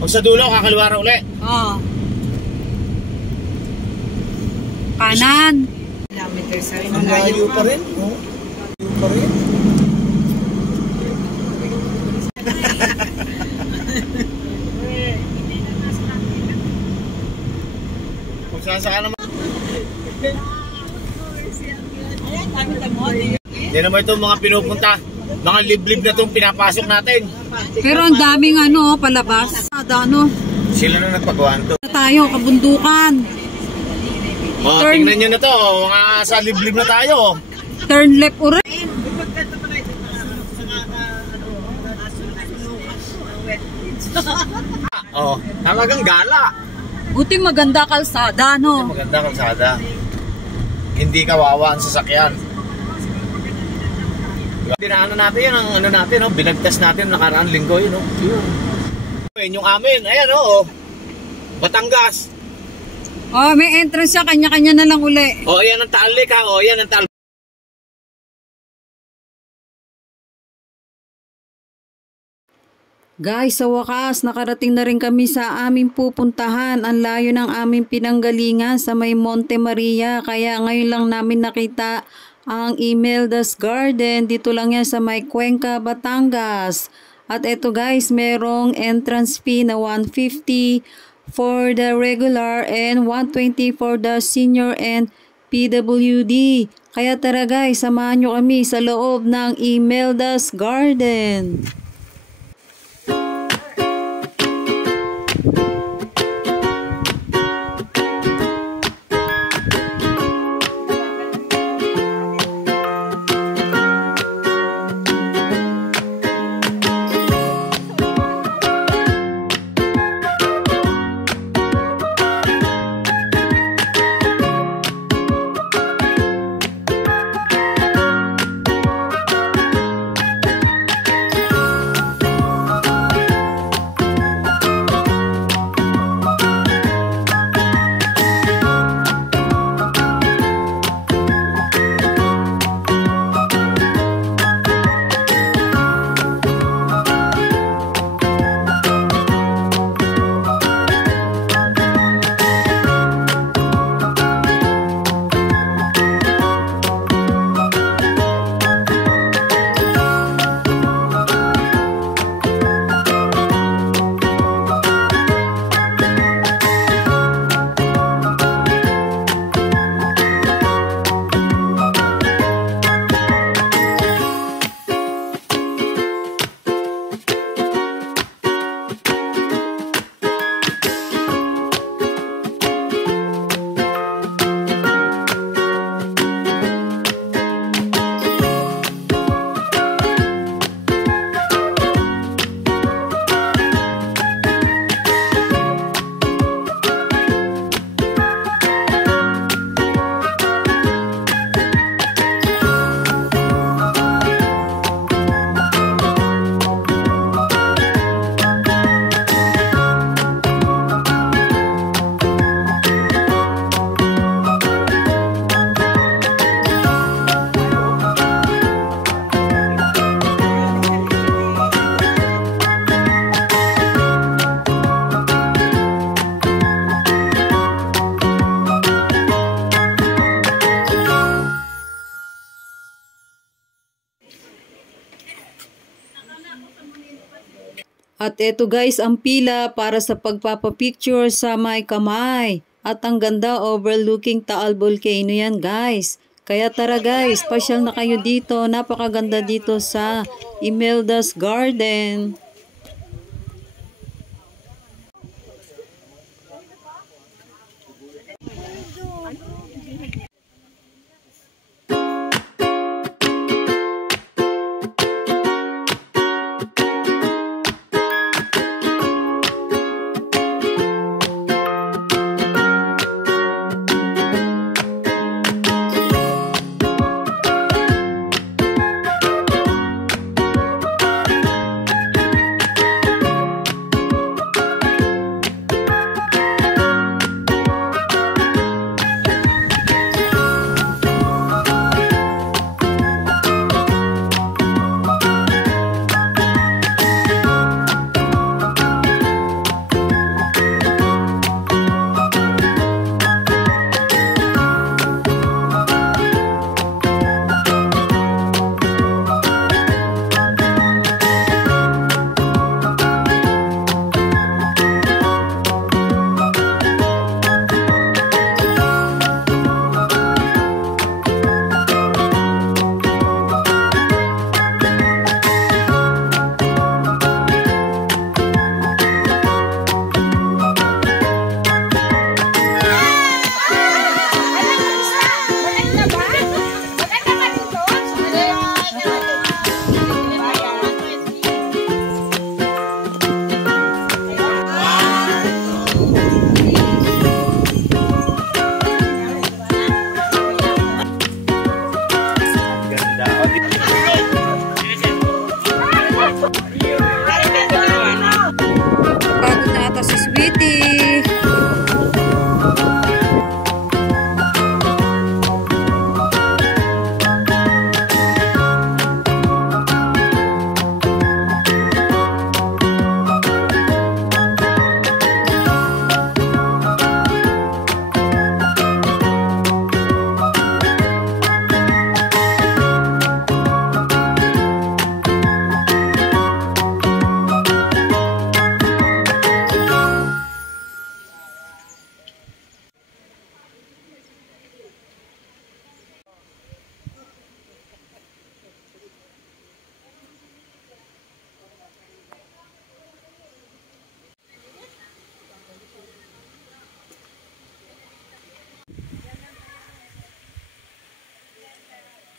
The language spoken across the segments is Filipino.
Huwag sa dulo, kakaliwa uli. Oo. Kanan. Ang layo pa rin. Oh. Layo pa rin. Kung saan naman. Yan naman itong mga pinupunta. Mga liblib na itong pinapasok natin. Pero ang daming palabas. Ano? Sila na nagpagawa ito. Tayo, kabundukan. Oh, tingnan nyo na to. Mga sa liblib na tayo. Turn left ulit. Oh, talagang gala. Buti maganda kalsada, no? Maganda kalsada. Hindi kawawa ang sasakyan. Dinaanan natin yan, ang ano natin, no? Binagtas natin nakaraan linggo yun, no? Yun yung amin, ayan, oh. Batangas. Oh, may entrance siya, kanya-kanya na lang uli. Oh, yan ang Taalik, ha? Oh, yan ang Taalik. Guys, sa wakas, nakarating na rin kami sa aming pupuntahan. Ang layo ng aming pinanggalingan sa may Monte Maria. Kaya ngayon lang namin nakita ang Imelda's Garden. Dito lang yan sa may Cuenca, Batangas. At eto guys, merong entrance fee na 150 for the regular and 120 for the senior and PWD. Kaya tara guys, samahan nyo kami sa loob ng Imelda's Garden. At eto guys, ang pila para sa pagpapapicture sa may kamay. At ang ganda overlooking Taal Volcano yan guys. Kaya tara guys, pasyal na kayo dito. Napakaganda dito sa Imelda's Garden.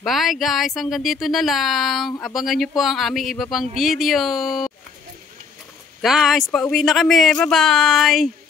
Bye guys, hanggang dito na lang. Abangan nyo po ang aming iba pang video. Guys, pauwi na kami. Bye-bye!